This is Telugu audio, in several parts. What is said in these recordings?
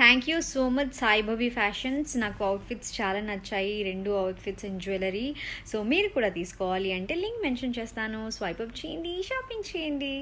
Thank you so much Saibhavi fashions. నాకు అవుట్ఫిట్స్ చాలా నచ్చాయి, 2 అవుట్ఫిట్స్ అండ్ జ్యువెలరీ. సో మీరు కూడా తీసుకోవాలి అంటే లింక్ మెన్షన్ చేస్తాను, స్వైప్ అప్ చేయండి, షాపింగ్ చేయండి.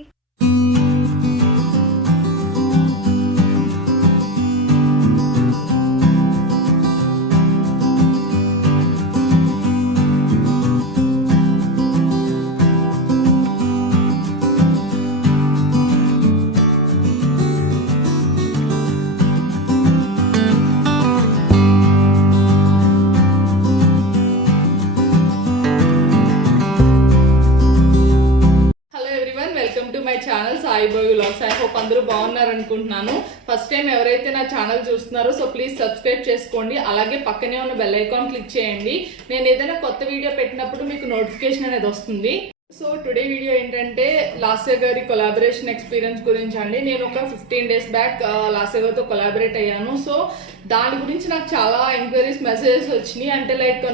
My channel Saibabu vlogs. I hope అందరూ బాగున్నారు అనుకుంటున్నాను. ఫస్ట్ టైం ఎవరైతే నా ఛానల్ చూస్తున్నారో సో ప్లీజ్ సబ్స్క్రైబ్ చేసుకోండి. అలాగే పక్కనే ఉన్న బెల్ ఐకాన్ క్లిక్ చేయండి. నేను ఏదైనా కొత్త వీడియో పెట్టినప్పుడు మీకు నోటిఫికేషన్ అనేది వస్తుంది. సో టుడే వీడియో ఏంటంటే లాస్య గారి కొలాబరేషన్ ఎక్స్పీరియన్స్ గురించి అండి. నేను ఒక 15 days బ్యాక్ లాస్య గారితో కొలాబరేట్ అయ్యాను. సో దాని గురించి నాకు చాలా ఎంక్వైరీస్ మెసేజెస్ వచ్చినాయి. అంటే లైక్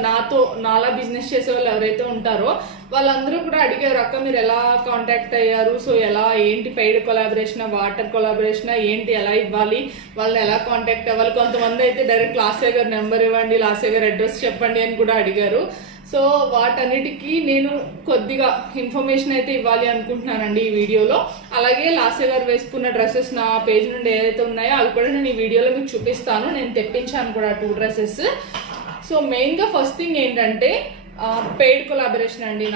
నాలా బిజినెస్ చేసే వాళ్ళు ఎవరైతే ఉంటారో వాళ్ళందరూ కూడా అడిగారు, అక్క మీరు ఎలా కాంటాక్ట్ అయ్యారు, సో ఎలా ఏంటి పెయిడ్ కొలాబరేషన్, వాటర్ కొలాబరేషన్ ఏంటి, ఎలా ఇవ్వాలి, వాళ్ళని ఎలా కాంటాక్ట్ అవ్వాలి. కొంతమంది అయితే డైరెక్ట్ లాస్య గారి నెంబర్ ఇవ్వండి, లాస్య గారి అడ్రస్ చెప్పండి అని కూడా అడిగారు. సో వాటన్నిటికీ నేను కొద్దిగా ఇన్ఫర్మేషన్ అయితే ఇవ్వాలి అనుకుంటున్నానండి ఈ వీడియోలో. అలాగే లాస్య గారు వేసుకున్న డ్రెస్సెస్ నా పేజ్ నుండి ఏదైతే ఉన్నాయో అవి కూడా నేను ఈ వీడియోలో మీకు చూపిస్తాను. నేను తెప్పించాను కూడా 2 dresses. సో మెయిన్గా ఫస్ట్ థింగ్ ఏంటంటే పెయిడ్ కొలాబరేషన్ అండి.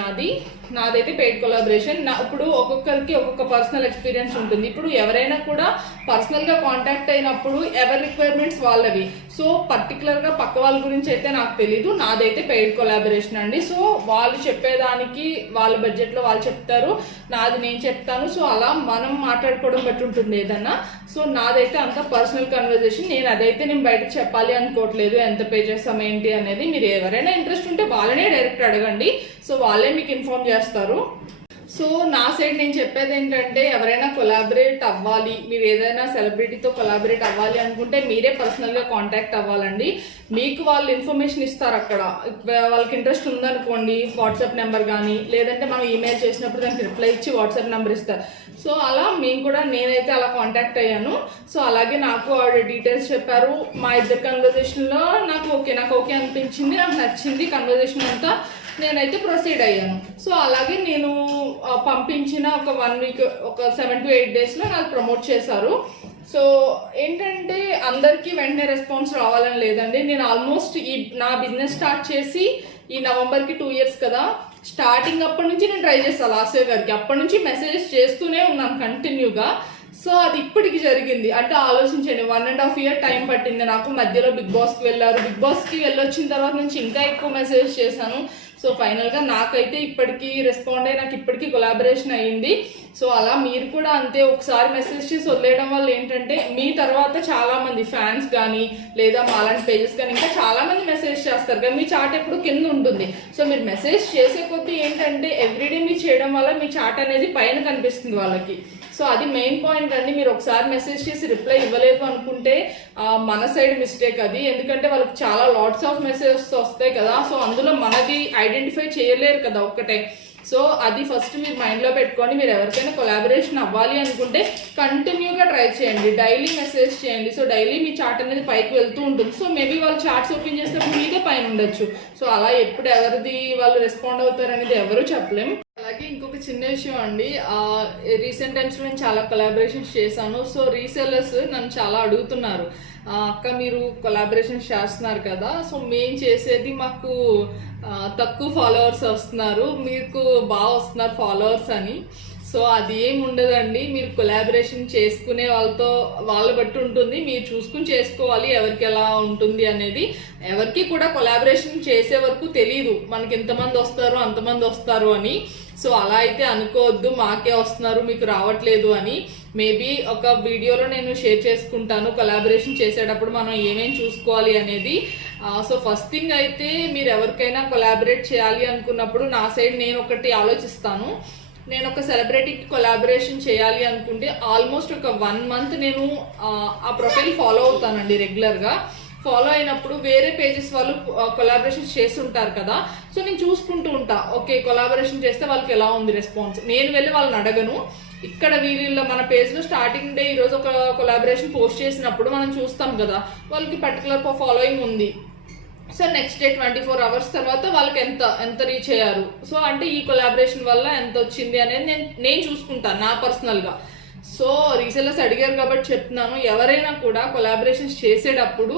నాదైతే పెయిడ్ కొలాబరేషన్. ఇప్పుడు ఒక్కొక్కరికి ఒక్కొక్క పర్సనల్ ఎక్స్పీరియన్స్ ఉంటుంది. ఇప్పుడు ఎవరైనా కూడా పర్సనల్గా కాంటాక్ట్ అయినప్పుడు ఎవరి రిక్వైర్మెంట్స్ వాళ్ళవి. సో పర్టికులర్గా పక్క వాళ్ళ గురించి అయితే నాకు తెలీదు. నాదైతే పెయిడ్ కొలాబరేషన్ అండి. సో వాళ్ళు చెప్పేదానికి వాళ్ళ బడ్జెట్లో వాళ్ళు చెప్తారు, నాది నేను చెప్తాను. సో అలా మనం మాట్లాడుకోవడం బట్టి ఉంటుంది ఏదన్నా. సో నాదైతే అంత పర్సనల్ కన్వర్జేషన్. నేను బయటకు చెప్పాలి అనుకోవట్లేదు ఎంత పే చేస్తాం ఏంటి అనేది. మీరు ఎవరైనా ఇంట్రెస్ట్ ఉంటే వాళ్ళనే డైరెక్ట్ అడగండి. సో వాళ్ళే మీకు ఇన్ఫార్మ్ చేస్తారు. సో నా సైడ్ నేను చెప్పేది ఏంటంటే ఎవరైనా కొలాబరేట్ అవ్వాలి, మీరు ఏదైనా సెలబ్రిటీతో కొలాబరేట్ అవ్వాలి అనుకుంటే మీరే పర్సనల్గా కాంటాక్ట్ అవ్వాలండి. మీకు వాళ్ళు ఇన్ఫర్మేషన్ ఇస్తారు. అక్కడ వాళ్ళకి ఇంట్రెస్ట్ ఉందనుకోండి వాట్సాప్ నెంబర్ కానీ, లేదంటే మనం ఈమెయిల్ చేసినప్పుడు దానికి రిప్లై ఇచ్చి వాట్సాప్ నెంబర్ ఇస్తారు. సో అలా నేనైతే అలా కాంటాక్ట్ అయ్యాను. సో అలాగే నాకు ఆవిడ డీటెయిల్స్ చెప్పారు. మా ఇద్దరు కన్వర్జేషన్లో నాకు ఓకే అనిపించింది, నాకు నచ్చింది కన్వర్జేషన్ అంతా. నేనైతే ప్రొసీడ్ అయ్యాను. సో అలాగే నేను పంపించిన ఒక 1 week, ఒక 7 to 8 daysలో నాకు ప్రమోట్ చేశారు. సో ఏంటంటే అందరికీ వెంటనే రెస్పాన్స్ రావాలని లేదండి. నేను ఆల్మోస్ట్ నా బిజినెస్ స్టార్ట్ చేసి ఈ నవంబర్కి 2 years కదా. స్టార్టింగ్ అప్పటి నుంచి నేను ట్రై చేస్తాను లాస్య గారికి. అప్పటి నుంచి మెసేజెస్ చేస్తూనే ఉన్నాను కంటిన్యూగా. సో అది ఇప్పటికి జరిగింది. అంటే ఆలోచించండి, 1.5 year టైం పట్టింది నాకు. మధ్యలో బిగ్ బాస్కి వెళ్ళారు. బిగ్ బాస్కి వెళ్ళొచ్చిన తర్వాత నుంచి ఇంకా ఎక్కువ మెసేజెస్ చేశాను. సో ఫైనల్గా నాకైతే ఇప్పటికీ రెస్పాండ్ అయ్యి నాకు ఇప్పటికీ కొలాబరేషన్ అయ్యింది. సో అలా మీరు కూడా అంతే ఒకసారి మెసేజ్ చేసి వదిలేయడం వల్ల ఏంటంటే మీ తర్వాత చాలామంది ఫ్యాన్స్ కానీ లేదా మాలాంటి పేజెస్ కానీ ఇంకా చాలామంది మెసేజ్ చేస్తారు కానీ మీ చాట్ ఎప్పుడు కింద ఉంటుంది. సో మీరు మెసేజ్ చేసే కొద్దీ ఏంటంటే ఎవ్రీడే మీరు చేయడం వల్ల మీ చాట్ అనేది పైన కనిపిస్తుంది వాళ్ళకి. సో అది మెయిన్ పాయింట్ అండి. మీరు ఒకసారి మెసేజ్ చేసి రిప్లై ఇవ్వలేదు అనుకుంటే మన సైడ్ మిస్టేక్ అది. ఎందుకంటే వాళ్ళకి చాలా లాట్స్ ఆఫ్ మెసేజెస్ వస్తాయి కదా. సో అందులో మనది ఐడెంటిఫై చేయలేరు కదా ఒక్కటే. సో అది ఫస్ట్ మీరు మైండ్లో పెట్టుకొని మీరు ఎవరికైనా కొలాబరేషన్ అవ్వాలి అనుకుంటే కంటిన్యూగా ట్రై చేయండి, డైలీ మెసేజ్ చేయండి. సో డైలీ మీ చాట్ అనేది పైకి వెళ్తూ ఉంటుంది. సో మేబీ వాళ్ళు చాట్స్ ఓపెన్ చేసినప్పుడు మీదే పైన ఉండొచ్చు. సో అలా ఎప్పుడు ఎవరిది వాళ్ళు రెస్పాండ్ అవుతారు అనేది ఎవరు చెప్పలేం. అలాగే ఇంకొక చిన్న విషయం అండి, రీసెంట్ టైమ్స్లో నేను చాలా కొలాబరేషన్స్ చేశాను. సో రీసెల్లర్స్ నన్ను చాలా అడుగుతున్నారు, అక్క మీరు కొలాబరేషన్స్ చేస్తున్నారు కదా, సో మేము చేసేది మాకు తక్కువ ఫాలోవర్స్ వస్తున్నారు, మీకు బాగా వస్తున్నారు ఫాలోవర్స్ అని. సో అది ఏమి ఉండదండి. మీరు కొలాబరేషన్ చేసుకునే వాళ్ళ బట్టి ఉంటుంది. మీరు చూసుకుని చేసుకోవాలి ఎవరికి ఎలా ఉంటుంది అనేది. ఎవరికి కూడా కొలాబరేషన్ చేసే వరకు తెలీదు మనకి ఎంతమంది వస్తారు అంతమంది వస్తారు అని. సో అలా అయితే అనుకోవద్దు మాకే వస్తున్నారు మీకు రావట్లేదు అని. మేబీ ఒక వీడియోలో నేను షేర్ చేసుకుంటాను కొలాబరేషన్ చేసేటప్పుడు మనం ఏమేమి చూసుకోవాలి అనేది. సో ఫస్ట్ థింగ్ అయితే మీరు ఎవరికైనా కొలాబరేట్ చేయాలి అనుకున్నప్పుడు నా సైడ్ నేను ఒకటి ఆలోచిస్తాను. నేను ఒక సెలబ్రిటీకి కొలాబరేషన్ చేయాలి అనుకుంటే ఆల్మోస్ట్ ఒక 1 month నేను ఆ ప్రొఫైల్ ఫాలో అవుతానండి రెగ్యులర్గా. ఫాలో అయినప్పుడు వేరే పేజెస్ వాళ్ళు కొలాబరేషన్ చేస్తుంటారు కదా. సో నేను చూసుకుంటూ ఉంటా, ఓకే కొలాబరేషన్ చేస్తే వాళ్ళకి ఎలా ఉంది రెస్పాన్స్. నేను వెళ్ళి వాళ్ళని అడగను. ఇక్కడ వీళ్ళ మన పేజ్లో స్టార్టింగ్ డే ఈరోజు ఒక కొలాబరేషన్ పోస్ట్ చేసినప్పుడు మనం చూస్తాం కదా, వాళ్ళకి పర్టికులర్ ఫాలోయింగ్ ఉంది. సో నెక్స్ట్ డే 24 hours తర్వాత వాళ్ళకి ఎంత రీచ్ అయ్యారు, సో అంటే ఈ కొలాబరేషన్ వల్ల ఎంత వచ్చింది అనేది నేను చూసుకుంటాను నా పర్సనల్గా. సో రీసెల్లర్స్ అడిగారు కాబట్టి చెప్తున్నాను, ఎవరైనా కూడా కొలాబరేషన్స్ చేసేటప్పుడు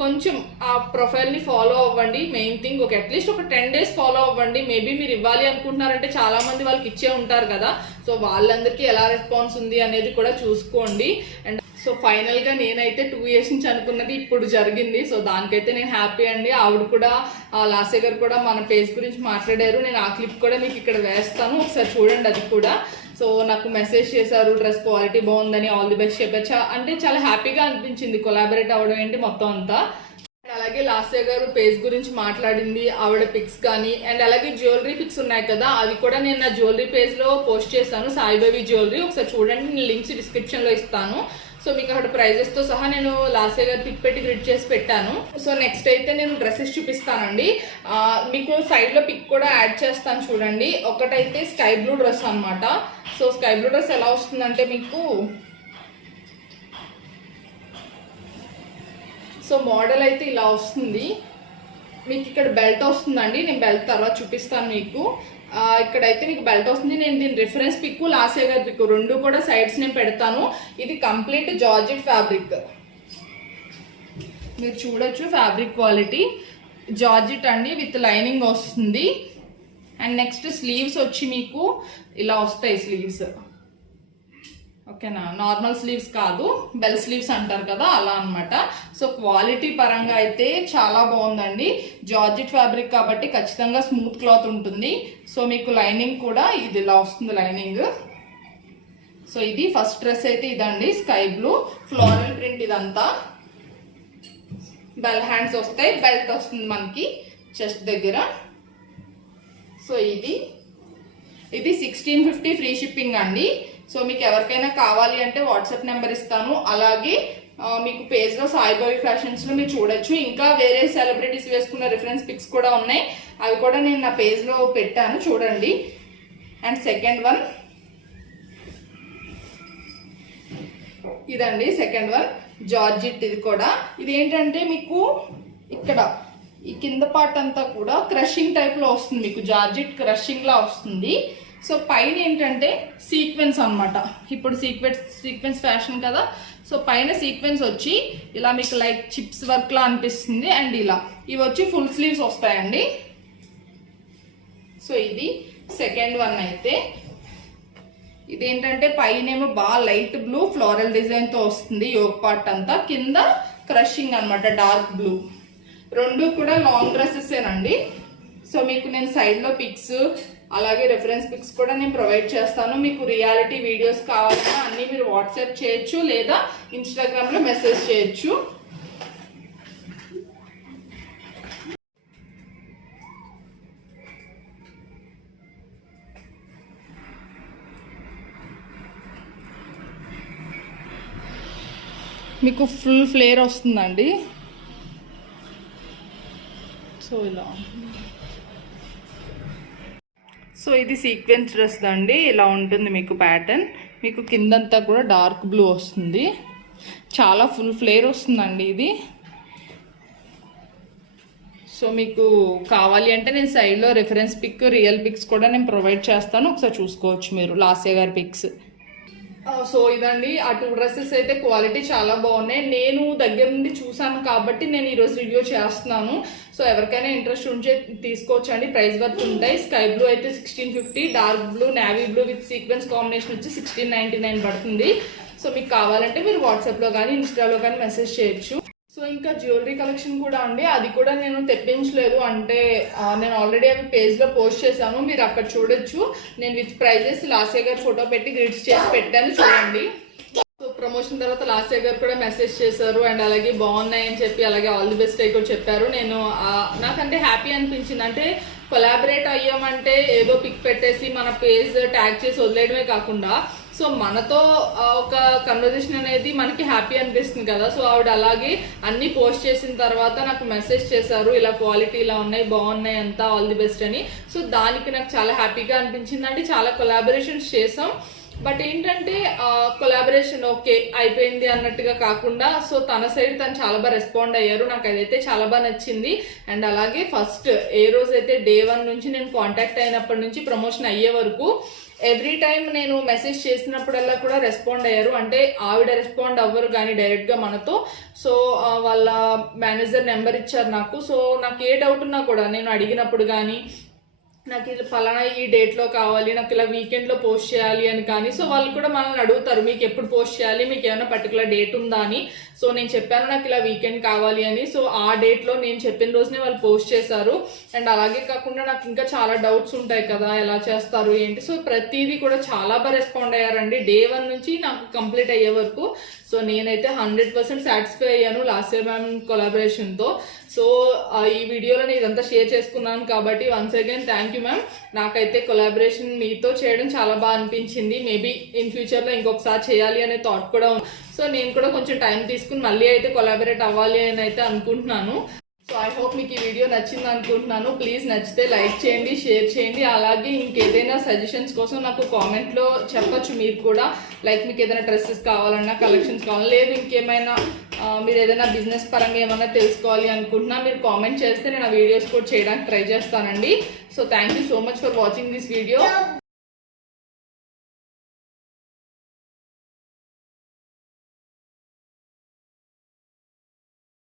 కొంచెం ఆ ప్రొఫైల్ని ఫాలో అవ్వండి. మెయిన్ థింగ్ అట్లీస్ట్ ఒక 10 days ఫాలో అవ్వండి. మేబీ మీరు ఇవ్వాలి అనుకుంటున్నారంటే చాలా మంది వాళ్ళకి ఇచ్చే ఉంటారు కదా, సో వాళ్ళందరికీ ఎలా రెస్పాన్స్ ఉంది అనేది కూడా చూసుకోండి. అండ్ సో ఫైనల్గా నేనైతే 2 years నుంచి అనుకున్నది ఇప్పుడు జరిగింది. సో దానికైతే నేను హ్యాపీ అండి. ఆవిడ కూడా లాసే గారు కూడా మన పేజ్ గురించి మాట్లాడారు. నేను ఆ క్లిప్ కూడా మీకు ఇక్కడ వేస్తాను, ఒకసారి చూడండి అది కూడా. సో నాకు మెసేజ్ చేశారు, డ్రెస్ క్వాలిటీ బాగుందని, ఆల్ ది బెస్ట్ చెప్పారు. అంటే చాలా హ్యాపీగా అనిపించింది కొలాబరేట్ అవ్వడం ఏంటి మొత్తం అంతా. అలాగే లాస్య గారు పేజ్ గురించి మాట్లాడింది, ఆవిడ పిక్స్ కానీ, అండ్ అలాగే జ్యువెలరీ పిక్స్ ఉన్నాయి కదా, అవి కూడా నేను నా జ్యువెలరీ పేజ్లో పోస్ట్ చేస్తాను, సాయిబాబీ జ్యువెలరీ. ఒకసారి చూడండి, నేను లింక్స్ డిస్క్రిప్షన్లో ఇస్తాను. సో మీకు అక్కడ ప్రైజెస్తో సహా నేను లాస్య గారు పిక్ పెట్టి గ్రిడ్ చేసి పెట్టాను. సో నెక్స్ట్ అయితే నేను డ్రెస్సెస్ చూపిస్తానండి. మీకు సైడ్లో పిక్ కూడా యాడ్ చేస్తాను చూడండి. ఒకటైతే స్కై బ్లూ డ్రెస్ అనమాట. సో స్కై బ్లూ డ్రెస్ ఎలా వస్తుందంటే మీకు, సో మోడల్ అయితే ఇలా వస్తుంది. మీకు ఇక్కడ బెల్ట్ వస్తుందండి, నేను బెల్ట్ తర్వాత చూపిస్తాను మీకు. ఇక్కడైతే మీకు బెల్ట్ వస్తుంది. నేను దీని రిఫరెన్స్ పిక్, లాస్య గారి పిక్ రెండు కూడా సైడ్స్ నేను పెడతాను. ఇది కంప్లీట్ జార్జెట్ ఫ్యాబ్రిక్, మీరు చూడొచ్చు ఫ్యాబ్రిక్ క్వాలిటీ జార్జెట్ అండి, విత్ లైనింగ్ వస్తుంది. అండ్ నెక్స్ట్ స్లీవ్స్ వచ్చి మీకు ఇలా వస్తాయి స్లీవ్స్, ఓకేనా, నార్మల్ స్లీవ్స్ కాదు, బెల్ స్లీవ్స్ అంటారు కదా అలా అనమాట. సో క్వాలిటీ పరంగా అయితే చాలా బాగుందండి. జార్జెట్ ఫ్యాబ్రిక్ కాబట్టి ఖచ్చితంగా స్మూత్ క్లాత్ ఉంటుంది. సో మీకు లైనింగ్ కూడా ఇది ఇలా వస్తుంది లైనింగ్. సో ఇది ఫస్ట్ డ్రెస్ అయితే ఇదండి, స్కై బ్లూ ఫ్లోరల్ ప్రింట్. ఇదంతా బెల్ హ్యాండ్స్ వస్తాయి, బెల్ట్ వస్తుంది మనకి చెస్ట్ దగ్గర. సో ఇది 1650 ఫ్రీ షిప్పింగ్ అండి. సో మీకు ఎవరికైనా కావాలి అంటే వాట్సాప్ నెంబర్ ఇస్తాను. అలాగే మీకు పేజ్లో సాయిబాబీ ఫ్యాషన్స్లో మీరు చూడొచ్చు. ఇంకా వేరే సెలబ్రిటీస్ వేసుకున్న రిఫరెన్స్ పిక్స్ కూడా ఉన్నాయి, అవి కూడా నేను నా పేజ్లో పెట్టాను చూడండి. అండ్ సెకండ్ వన్ ఇదండి, సెకండ్ వన్ జార్జెట్. ఇది కూడా ఇది ఏంటంటే మీకు ఇక్కడ ఈ కింద పార్ట్ అంతా కూడా క్రషింగ్ టైప్లో వస్తుంది, మీకు జార్జెట్ క్రషింగ్లా వస్తుంది. సో పైన ఏంటంటే సీక్వెన్స్ అనమాట, ఇప్పుడు సీక్వెన్స్ ఫ్యాషన్ కదా. సో పైన సీక్వెన్స్ వచ్చి ఇలా మీకు లైక్ చిప్స్ వర్క్లా అనిపిస్తుంది. అండ్ ఇలా ఇవి వచ్చి ఫుల్ స్లీవ్స్ వస్తాయండి. సో ఇది సెకండ్ వన్ అయితే. ఇదేంటంటే పైన ఏమో బాగా లైట్ బ్లూ ఫ్లోరల్ డిజైన్తో వస్తుంది, యోక్ పార్ట్ అంతా, కింద క్రషింగ్ అనమాట డార్క్ బ్లూ. రెండు కూడా లాంగ్ డ్రెస్సెసేనండి. సో మీకు నేను సైడ్లో పిక్స్ అలాగే రెఫరెన్స్ పిక్స్ కూడా నేను ప్రొవైడ్ చేస్తాను. మీకు రియాలిటీ వీడియోస్ కావాలన్నా అన్నీ మీరు వాట్సాప్ చేయొచ్చు, లేదా ఇన్స్టాగ్రామ్లో మెసేజ్ చేయొచ్చు. మీకు ఫుల్ ఫ్లేర్ వస్తుందండి. సో ఇలా, సో ఇది సీక్వెన్స్ డ్రెస్ అండి, ఇలా ఉంటుంది మీకు ప్యాటర్న్. మీకు కిందంతా కూడా డార్క్ బ్లూ వస్తుంది, చాలా ఫుల్ ఫ్లేర్ వస్తుందండి ఇది. సో మీకు కావాలి అంటే నేను సైడ్లో రెఫరెన్స్ పిక్, రియల్ పిక్స్ కూడా నేను ప్రొవైడ్ చేస్తాను, ఒకసారి చూసుకోవచ్చు మీరు లాస్య గారి పిక్స్. సో ఇదండి ఆ 2 డ్రెస్సెస్ అయితే క్వాలిటీ చాలా బాగున్నాయి. నేను దగ్గర నుండి చూసాను కాబట్టి నేను ఈరోజు రివ్యూ చేస్తున్నాను. సో ఎవరికైనా ఇంట్రెస్ట్ ఉంటే తీసుకోవచ్చు అండి, ప్రైస్ వర్త్ ఉంటాయి. స్కై బ్లూ అయితే 1650, dark blue, navy blue with sequence combination వచ్చి 1699 పడుతుంది. సో మీకు కావాలంటే మీరు వాట్సాప్లో కానీ ఇన్స్టాలో కానీ మెసేజ్ చేయొచ్చు. సో ఇంకా జ్యువెలరీ కలెక్షన్ కూడా అండి, అది కూడా నేను తెప్పించలేదు, అంటే నేను ఆల్రెడీ అవి పేజ్లో పోస్ట్ చేశాను, మీరు అక్కడ చూడొచ్చు. నేను విత్ ప్రైజెస్ లాస్య గారు ఫోటో పెట్టి గ్రిడ్స్ చేసి పెట్టాను చూడండి. సో ప్రమోషన్ తర్వాత లాస్య గారు కూడా మెసేజ్ చేశారు, అండ్ అలాగే బాగున్నాయని చెప్పి, అలాగే ఆల్ ది బెస్ట్ కూడా చెప్పారు. నేను నాకంటే హ్యాపీ అనిపించింది, అంటే కొలాబరేట్ అయ్యామంటే ఏదో పిక్ పెట్టేసి మన పేజ్ ట్యాగ్ చేసి వదిలేయడమే కాకుండా, సో మనతో ఒక కన్వర్జేషన్ అనేది మనకి హ్యాపీ అనిపిస్తుంది కదా. సో ఆవిడ అలాగే అన్ని పోస్ట్ చేసిన తర్వాత నాకు మెసేజ్ చేశారు, ఇలా క్వాలిటీ ఇలా ఉన్నాయి, బాగున్నాయి అంతా, ఆల్ ది బెస్ట్ అని. సో దానికి నాకు చాలా హ్యాపీగా అనిపించింది. అంటే చాలా కొలాబరేషన్స్ చేసాం, బట్ ఏంటంటే కొలాబరేషన్ ఓకే అయిపోయింది అన్నట్టుగా కాకుండా సో తన సైడ్ తను చాలా బాగా రెస్పాండ్ అయ్యారు. నాకు అదైతే చాలా బాగా నచ్చింది. అండ్ అలాగే ఫస్ట్ ఏ రోజైతే డే 1 నుంచి నేను కాంటాక్ట్ అయినప్పటి నుంచి ప్రమోషన్ అయ్యే వరకు ఎవ్రీ టైం నేను మెసేజ్ చేసినప్పుడల్లా కూడా రెస్పాండ్ అయ్యారు. అంటే ఆవిడ రెస్పాండ్ అవ్వరు కానీ డైరెక్ట్గా మనతో. సో వాళ్ళ మేనేజర్ నెంబర్ ఇచ్చారు నాకు. సో నాకు ఏ డౌట్ ఉన్నా కూడా నేను అడిగినప్పుడు కానీ నాకు ఇది ఫలానా ఈ డేట్లో కావాలి, నాకు ఇలా వీకెండ్లో పోస్ట్ చేయాలి అని కానీ సో వాళ్ళు కూడా మనల్ని అడుగుతారు మీకు ఎప్పుడు పోస్ట్ చేయాలి, మీకు ఏమైనా పర్టికులర్ డేట్ ఉందా అని. సో నేను చెప్పాను నాకు ఇలా వీకెండ్ కావాలి అని. సో ఆ డేట్లో నేను చెప్పిన రోజునే వాళ్ళు పోస్ట్ చేశారు. అండ్ అలాగే కాకుండా నాకు ఇంకా చాలా డౌట్స్ ఉంటాయి కదా ఎలా చేస్తారు ఏంటి. సో ప్రతిదీ కూడా చాలా బాగా రెస్పాండ్ అయ్యారండి డే 1 నుంచి నాకు కంప్లీట్ అయ్యే వరకు. సో నేనైతే 100% సాటిస్ఫై అయ్యాను లాస్ట్ ఇయర్ మ్యామ్ కొలాబరేషన్తో. సో ఈ వీడియోలో నేను ఇదంతా షేర్ చేసుకున్నాను కాబట్టి once again thank you ma'am. నాకైతే కొలాబరేషన్ మీతో చేయడం చాలా బాగా అనిపించింది. మేబీ ఇన్ ఫ్యూచర్లో ఇంకొకసారి చేయాలి అనే థాట్ కూడా ఉంది. సో నేను కూడా కొంచెం టైం తీసుకుని మళ్ళీ అయితే కొలాబరేట్ అవ్వాలి అని అయితే అనుకుంటున్నాను. సో ఐ హోప్ మీకు ఈ వీడియో నచ్చింది అనుకుంటున్నాను. ప్లీజ్ నచ్చితే లైక్ చేయండి, షేర్ చేయండి. అలాగే ఇంకేదైనా సజెషన్స్ కోసం నాకు కామెంట్లో చెప్పచ్చు మీరు కూడా. లైక్ మీకు ఏదైనా డ్రెస్సెస్ కావాలన్నా, కలెక్షన్స్ కావాలన్నా, లేదు ఇంకేమైనా మీరు ఏదైనా బిజినెస్ పరంగా ఏమైనా తెలుసుకోవాలి అనుకుంటున్నా మీరు కామెంట్ చేస్తే నేను ఆ వీడియోస్ కూడా చేయడానికి ట్రై చేస్తానండి. So thank you so much for watching this video.